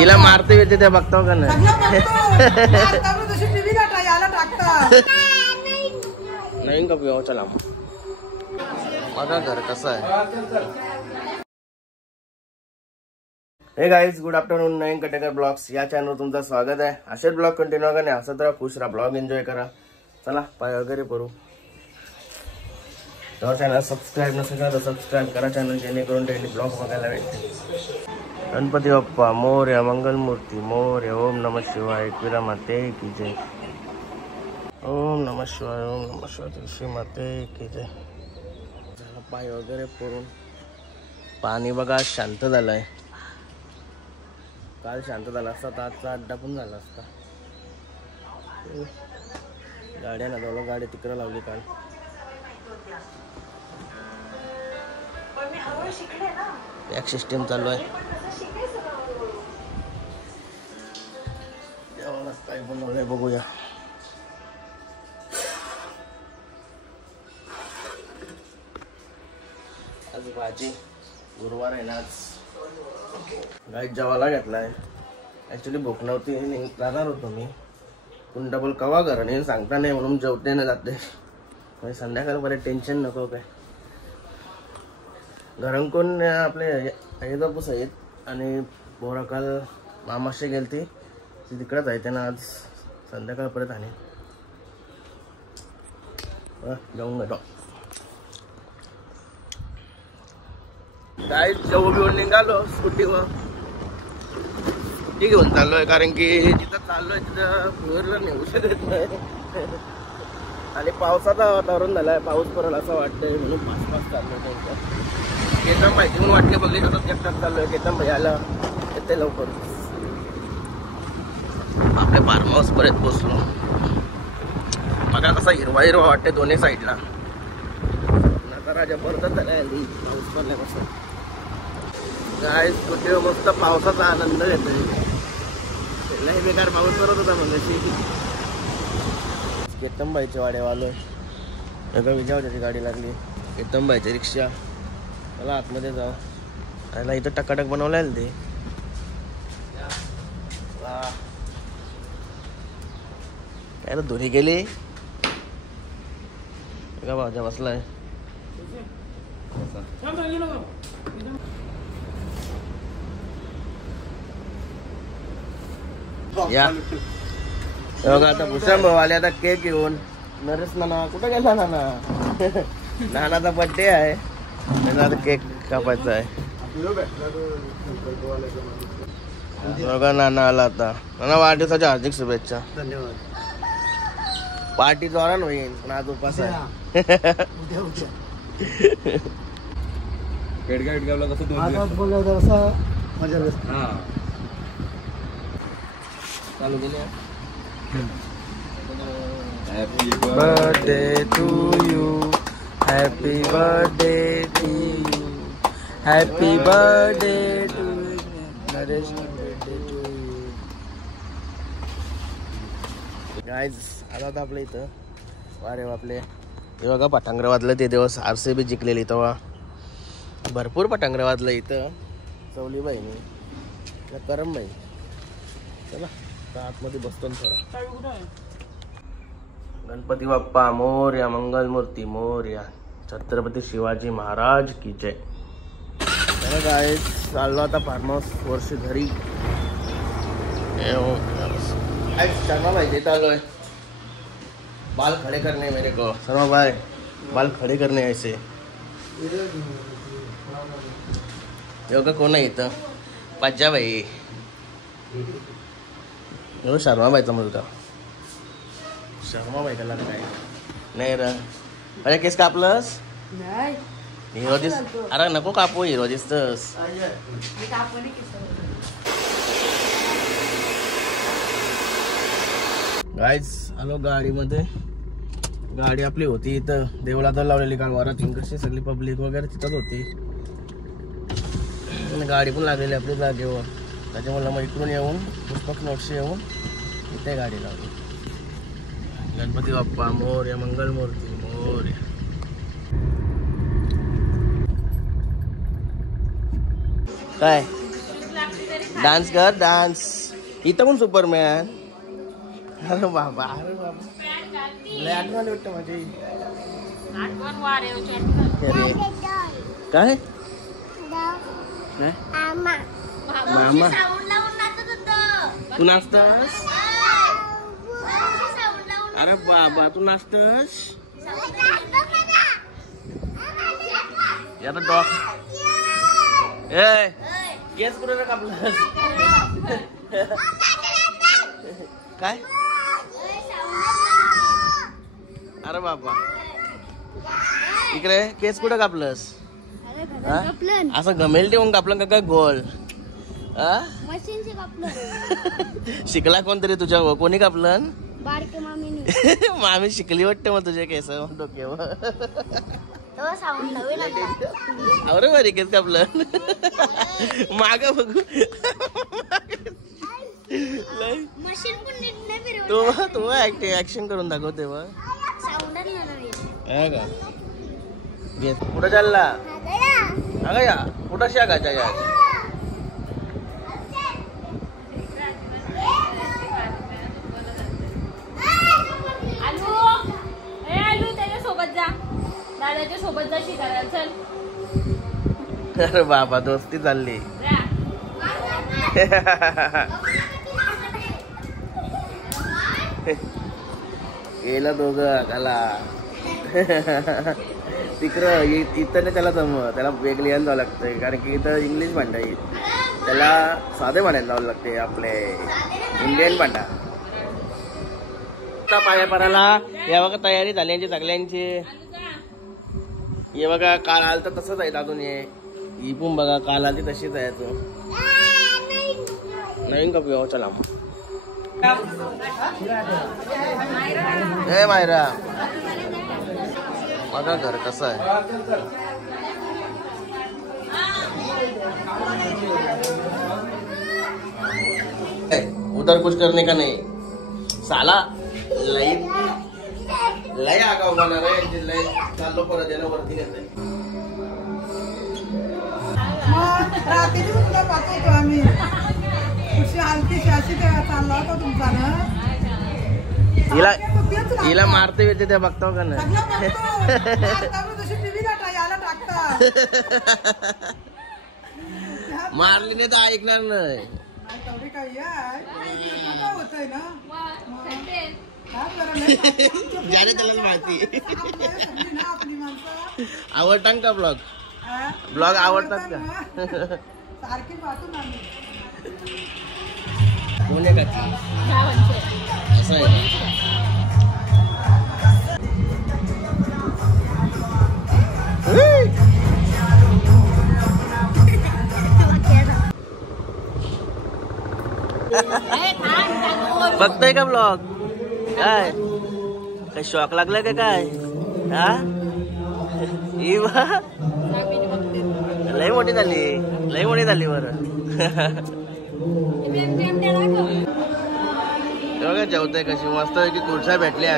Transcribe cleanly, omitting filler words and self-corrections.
हिला मारते येते ते बघतो का नाही नाही का पिऊ चला बघा घर कसं आहे. हे गाईज गुड आफ्टरनून. नवीन कटेकर ब्लॉग्स या चॅनलवर तुमचं स्वागत आहे. असेच ब्लॉग कंटिन्यू करा, हसत राहा, खुश राहा, ब्लॉग एन्जॉय करा. चला पाय वगैरे करू. तर चॅनल सबस्क्राईब नसेल तर सबस्क्राईब करा चॅनल, जेणेकरून डेली ब्लॉग बघायला भेटतील. गणपती बाप्पा मोरया, मंगलमूर्ती मोरया. ओम नमः शिवाय, एकविरा माते की जय. ओम नमः शिवाय, ओम नमः शिवाय, तुळशी माते की जय. झालं पाय वगैरे पडून. पाणी बघा शांत झालंय. काल शांत झाला असता तर आजचा अड्डा पण झाला असता. गाड्या ना दोन गाडी तिकडे लावली काल. पॅक सिस्टीम चालू आहे. काय बनवलंय बघूया. आज भाजी, गुरुवार आहे ना आज. गाई जेवायला घेतलाय. ऍक्च्युली भूक नव्हती, जाणार होतो मी पण डबल कवा घराने सांगता नाही म्हणून जेवते ना जाते. म्हणजे संध्याकाळी बरे टेन्शन नको काय. घरून कोण आपले बापूस आहेत आणि बोरा काल मामाशी गेलती ती तिकडेच आहे. त्यांना आज संध्याकाळ परत आले. जाऊन घेतो काय जवळ घेऊन निघालो. स्कूटीवर स्कूटी घेऊन चाललोय कारण की जिथं चाललोय तिथं फ्युअरला नेऊ शकत नाही आणि पावसाचा वातावरण झालाय. पाऊस पडेल असं वाटतंय म्हणून पाच चाललोय. त्यांचं केतन भाई म्हणून वाटले बघले जातात एकटाच चाललोय. केतन भाई आला येते लवकर. आपल्या फार्म हाऊस पर्यंत पोचलो. बघा कसा हिरवा हिरवा वाटते दोन्ही साईडला. आता राजा परत झालाय पाऊस पडल्यापासून. काय कुठे मस्त पावसाचा आनंद घेतोय. लय बेकार पाऊस पडत होता म्हणजे. केतन भाईच्या वाड्यावर आलोय. एका विजावची गाडी लागली. केतन भाईची रिक्षा. मला आतमध्ये जाऊ. त्याला इथं टकाटक बनवलाय ते. काय दोन्ही गेली का भाज्या बसलाय. या बघा आता भूषण भाऊ आले आता केक घेऊन. नरेश नाना कुठं गेला नाना. नानाचा बर्थडे आहे. त्याचा आता केक कापायचा आहे. बघा नाना आला आता. नाना वाढदिवसाच्या हार्दिक शुभेच्छा. धन्यवाद. पार्टी जोरान होईल पण आज उपास आहे. चालू केले. Happy birthday to you, happy birthday to you, happy birthday to Naresh, birthday to you. Guys आला होता आपल्या इथं. वारे आपले हे बघा पटांगरं वाजलं. ते दिवस RCB जिंकलेली तेव्हा भरपूर पटांगरं वाजलं इथं. चवलीबाईने करम बाई. चला आतमध्ये बसतो थोडा. गणपती बाप्पा मोरया, मंगलमूर्ती मोरया, छत्रपती शिवाजी महाराज की जय. काय चाललो आता फार्म हाऊस वर्षी घरी. शर्मा भाई देता आलोय. बाल खड़े करने मेरे को. शर्मा भाई बाल खड़े करने ऐसे. योगा कोण आहे इथं. पज्जा भाई. शर्मा भाईचा मुलगा. शर्मा भाई का लागला आहे. नाही र. अरे केस कापलंस. हिरो दिस. अरे नको कापू, हिरो दिसतस. गाईज आलो गाडीमध्ये. गाडी आपली होती इथं देवळात लावलेली. काल वरात कशी सगळी पब्लिक वगैरे तिथंच होती. गाडी पण लागलेली आपली जागेवर. त्याच्यामुळे मग इकडून येऊन पुष्पक नोटशी येऊन इथे गाडी लावली. गणपती बाप्पा मोरया, मंगलमूर्ती मोरया. काय डान्स कर डान्स. इथं पण सुपरमॅन. अरे बाबा अरे बाबा लय आठवण वाटतं माझी. काय मामा तू नाचतस. अरे बाबा तू नाचतस. आता डॉग ए केस कुठे कापलास. काय अरे बाबा इकडे केस कुठं कापलंस. असं गमेल ठेवून कापलं का गोल. शिकला कोणतरी तुझ्या कोणी कापलं. मामी शिकली वाटतं मग तुझ्या केस डोक्यावर. अरे बरी केस कापलं. माग बघू तो ऍक्शन करून दाखव तेव्हा. कुठं चालला अगं या कुठं शागाच्या या. दादाच्या सोबत जा शिकायला चल. अरे बाबा दोस्ती चालली. गेला दोघं त्याला. तिकडं इथं नाही त्याला जमत. त्याला वेगळी जावं लागतंय कारण की इथं इंग्लिश भांडा येईल. त्याला साधे भांड्यात जावं लागते आपले इंडियन भांडा. पाया पडायला या बघा तयारी झाली यांची सगळ्यांची. हे बघा काल आलं तर तसंच आहे अजून. ही पण बघा काल आली तशीच आहे. तू नवीन कप घेऊ चला. ए मायरा बघा घर कसं आहे. उधर कुछ करने का नहीं साला. लय आगाव होणार आहे. लय चाललो परत याला वरती नेतंय. रात्री तुला पाठवतो आम्ही. हिला मारते येते ते बघतो का नाही. मारली नाही तर ऐकणार नाही. ज्याने त्याला माहिती. आवडतात का ब्लॉग आवडतात का. सारखी पाहतो ना कोण आहे का असं आहे. बघताय का ब्लॉग. काय काय शॉक लागलाय का काय. हा लय मोठी झाली. लय मोठी झाली बरं. बघा जेवताय कशी मस्त की खुर्च्या भेटल्या.